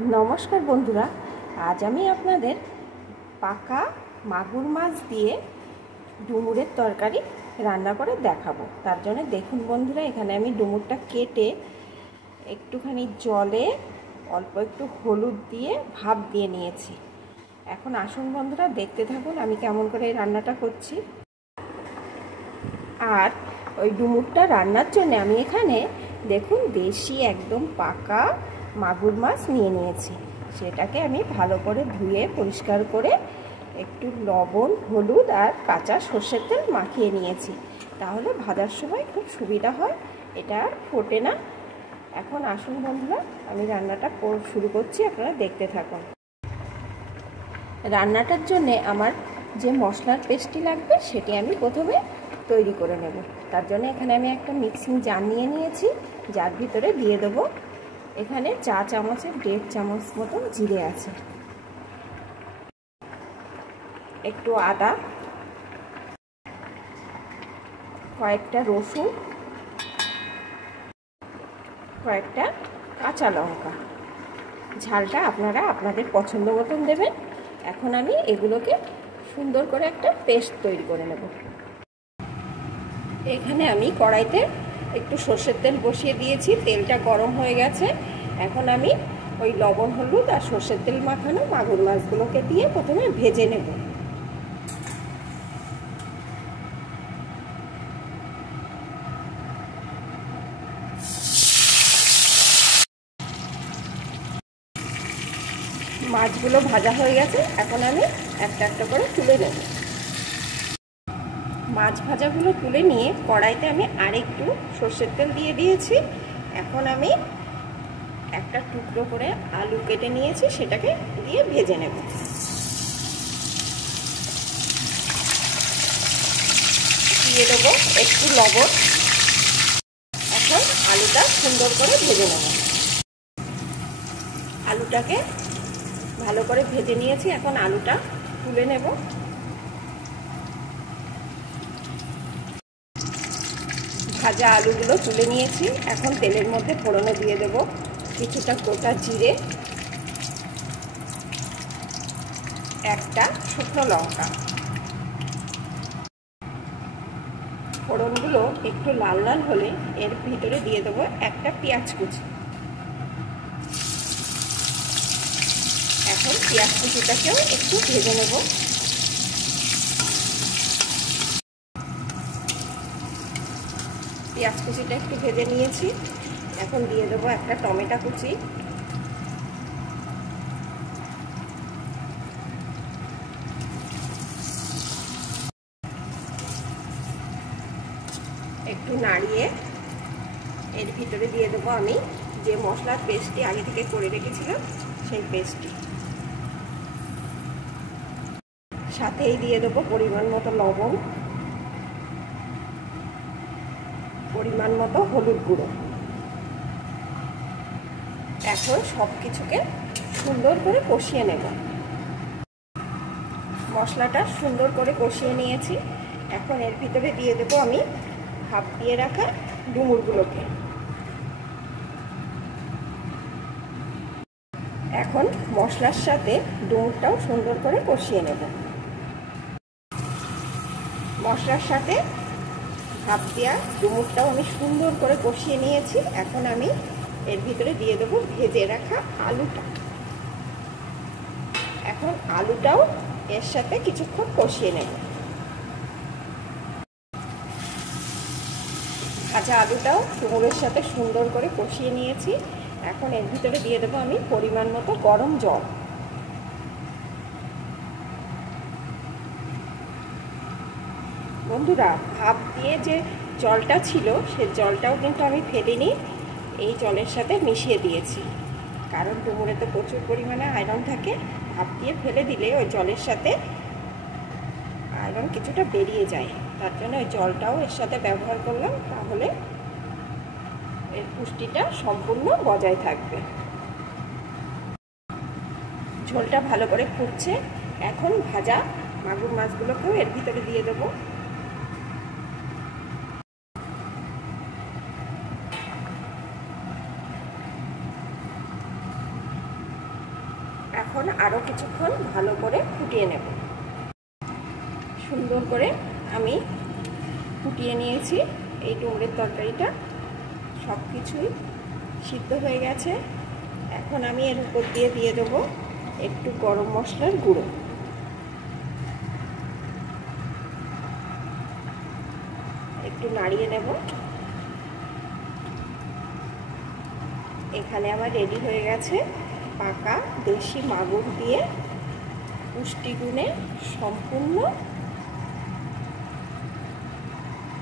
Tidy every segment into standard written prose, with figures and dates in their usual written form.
নমস্কার বন্ধুরা, আজ আমি আপনাদের পাকা মাগুর মাছ দিয়ে ডুমুরের তরকারি রান্না করে দেখাবো। তার জন্য দেখুন বন্ধুরা, এখানে আমি ডুমুরটা কেটে একটুখানি জলে অল্প একটু হলুদ দিয়ে ভাপ দিয়ে নিয়েছি। এখন আসুন বন্ধুরা, দেখতে থাকুন আমি কেমন করে এই রান্নাটা করছি। আর ওই ডুমুরটা রান্নার জন্য আমি এখানে দেখুন দেশি একদম পাকা মাগুর মাছ নিয়ে নিয়েছি। সেটাকে আমি ভালো করে ধুয়ে পরিষ্কার করে একটু লবণ, হলুদ আর কাঁচা সর্ষের তেল মাখিয়ে নিয়েছি, তাহলে ভাজার সময় খুব সুবিধা হয়, এটা আর ফোটে না। এখন আসুন বন্ধুরা, আমি রান্নাটা শুরু করছি, আপনারা দেখতে থাকুন। রান্নাটার জন্যে আমার যে মশলার পেস্টটি লাগবে সেটি আমি প্রথমে তৈরি করে নেব। তার জন্য এখানে আমি একটা মিক্সিং জার নিয়ে নিয়েছি, যার ভিতরে দিয়ে দেবো এখানে চা চামচের 1.5 চামচ মতো জিরে আছে, একটু আদা, কয়েকটা রসুন, কয়েকটা কাঁচা লঙ্কা। ঝালটা আপনারা আপনাদের পছন্দ মতন দেবেন। এখন আমি এগুলোকে সুন্দর করে একটা পেস্ট তৈরি করে নেব। এখানে আমি কড়াইতে একটু সর্ষের তেল বসিয়ে দিয়েছি, তেলটা গরম হয়ে গেছে। এখন আমি ওই লবণ, হলুদ আর সর্ষের তেল মাখানো মাগুর মাছগুলোকে দিয়ে প্রথমে ভেজে নেব। মাছগুলো ভাজা হয়ে গেছে, এখন আমি একটা একটা করে তুলে নেব। মাছ ভাজাগুলো তুলে নিয়ে কড়াইতে আমি আরেকটু সর্ষের তেল দিয়ে দিয়েছি। এখন আমি একটা টুকরো করে আলু কেটে নিয়েছি, সেটাকে দিয়ে ভেজে নেব। দিয়ে দেবো একটু লবণ। এখন আলুটা সুন্দর করে ভেজে নেব। আলুটাকে ভালো করে ভেজে নিয়েছি, এখন আলুটা তুলে নেব। ভাজা আলুগুলো তুলে নিয়েছি, এখন তেলের মধ্যে ফোড়নে দিয়ে দেব কিছুটা গোটা জিরে, একটা শুকনো লঙ্কা। ফোড়নগুলো একটু লাল লাল হলে এর ভিতরে দিয়ে দেবো একটা পেঁয়াজ কুচি। এখন পেঁয়াজ কুচিটাকেও একটু ভেজে নেব। পেঁয়াজ কুচিটা একটু ভেজে নিয়েছি, এখন দিয়ে দেবো একটা টমেটো কুচি, একটু নাড়িয়ে এর ভিতরে দিয়ে দেবো আমি যে মশলার পেস্টটি আগে থেকে করে রেখেছিলাম সেই পেস্টটি। সাথেই দিয়ে দেবো পরিমাণ মতো লবণ, পরিমাণ মতো হলুদ গুঁড়ো। এখন সব কিছুকে সুন্দর করে কষিয়ে নেব। মশলাটা সুন্দর করে কষিয়ে নিয়েছি, এখন এর ভিতরে দিয়ে দেবো আমি ভাপ দিয়ে রাখা ডুমুরগুলোকে। এখন মশলার সাথে ডুমুরটাও সুন্দর করে কষিয়ে নেব। মশলার সাথে ভাপ দেওয়া ডুমুরটাও আমি সুন্দর করে কষিয়ে নিয়েছি, এখন আমি এর ভিতরে দিয়ে দেবো ভেজে রাখা আলুটা। এখন আলুটাও এর সাথে কিছুক্ষণ কষিয়ে নেব। ভাজা আলুটাও ডুমুরের সাথে সুন্দর করে কষিয়ে নিয়েছি, এখন এর ভিতরে দিয়ে দেবো আমি পরিমাণ মতো গরম জল। বন্ধুরা, ভাপ দিয়ে যে জলটা ছিল সে জলটাও কিন্তু আমি ফেলিনি, এই জলের সাথে মিশিয়ে দিয়েছি, কারণ ডুমুরে তো প্রচুর পরিমাণে আয়রন থাকে। ভাপ দিয়ে ফেলে দিলে ওই জলের সাথে আয়রন কিছুটা বেরিয়ে যায়, তার জন্য ওই জলটাও এর সাথে ব্যবহার করলাম, তাহলে এর পুষ্টিটা সম্পূর্ণ বজায় থাকবে। ঝোলটা ভালো করে ফুটছে, এখন ভাজা মাগুর মাছগুলোকেও এর ভিতরে দিয়ে দেবো। এখন আরও কিছুক্ষণ ভালো করে ফুটিয়ে নেব। সুন্দর করে আমি ফুটিয়ে নিয়েছি এই ডুমুরের তরকারিটা, সব কিছুই সিদ্ধ হয়ে গেছে। এখন আমি এর উপর দিয়ে দেবো একটু গরম মশলার গুঁড়ো। একটু নাড়িয়ে নেব। এখানে আমার রেডি হয়ে গেছে পাকা দেশি মাগুর দিয়ে পুষ্টিগুণে সম্পূর্ণ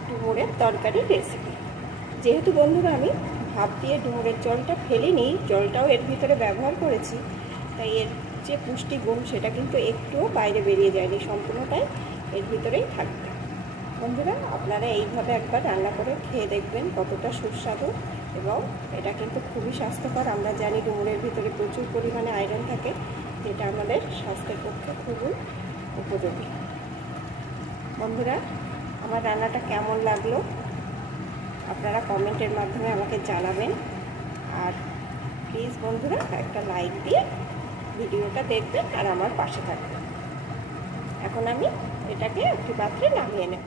ডুমুরের তরকারি রেসিপি। যেহেতু বন্ধুরা আমি ভাপ দিয়ে ডুমুরের জলটা ফেলিনি, জলটাও এর ভিতরে ব্যবহার করেছি, তাই এর যে পুষ্টিগুণ সেটা কিন্তু একটুও বাইরে বেরিয়ে যায়নি, সম্পূর্ণটাই এর ভিতরেই থাকবে। বন্ধুরা আপনারা এইভাবে একবার রান্না করে খেয়ে দেখবেন কতটা সুস্বাদু, এবং এটা কিন্তু খুবই স্বাস্থ্যকর। আমরা জানি ডুমুরের ভিতরে প্রচুর পরিমাণে আয়রন থাকে, যেটা আমাদের স্বাস্থ্যের পক্ষে খুবই উপযোগী। বন্ধুরা আমার রান্নাটা কেমন লাগলো আপনারা কমেন্টের মাধ্যমে আমাকে জানাবেন। আর প্লিজ বন্ধুরা একটা লাইক দিয়ে ভিডিওটা দেখবেন আর আমার পাশে থাকবেন। এখন আমি এটাকে একটি পাত্রে নামিয়ে নেব।